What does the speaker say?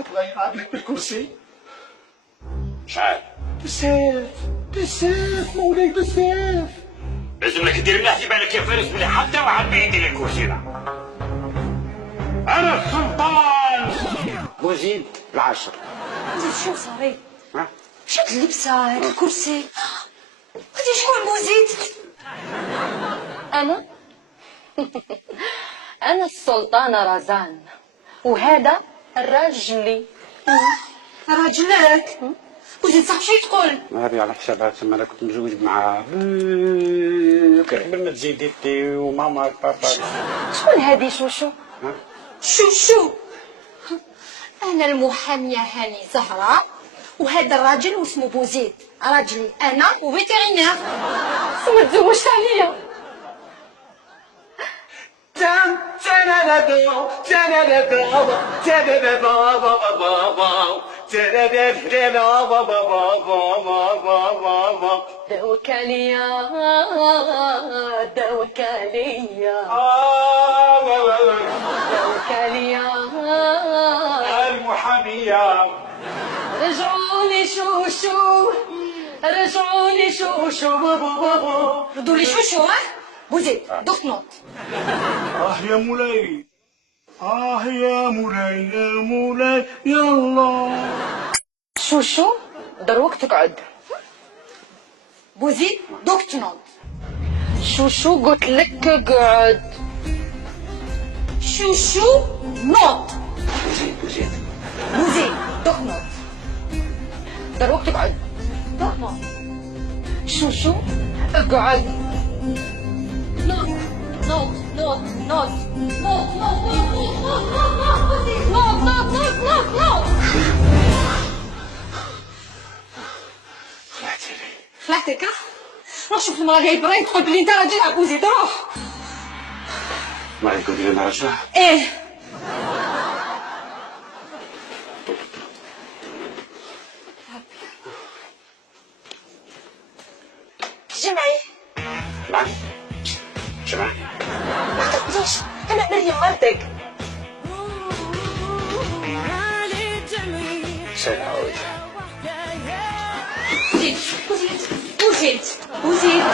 الله يقعد لك بالكرسي. شحال؟ بزاف مولاي بزاف. لازم لك دير مليح في بالك يا فارس بلي حتى واحد ما يدير الكرسي ده. انا السلطان بوزيد العاشر. زيد شو صاري؟ ها؟ شد اللبسة هاد الكرسي. غادي شكون بوزيد؟ أنا؟ أنا السلطانة رزان، وهذا راجلي. راجلك؟ بوزيد صح شي تقول؟ هذه على حسابها تما انا كنت مزوج معاه قبل ما تزيدي تي وماما بابا. شكون هذه شوشو؟ شو انا المحاميه هاني زهراء، وهذا الراجل واسمه بوزيد راجلي انا وفيترينير. ما تزوجت عليا. داوك عليا داوك عليا داوك عليا المحامية. رجعوني شوشو رجعوني شوشو بابا. ردوا لي شو ها بوزيد دوك نوت. يا مولاي، يا مولاي يا مولاي يلا. شوشو دروك تقعد. بوزيد دوك تنوض. شوشو قلت لك اقعد. شو نوض. بوزيد بوزيد دوك نوض. دروك تقعد. دوك نوض. شوشو اقعد. نوض نوض نوض نوض نوض نوض نوض نوض. خلعتيني. خلعتك؟ روح شوف المراه اللي براي تقول بلي انت راجل على بوزيد. روح. ما يقول لي انا رجع. ايه جمعي. نعم جماعة. ما تقدرش انا مريم مرتك. سيعود. بوزيد بوزيد بوزيد بوزيد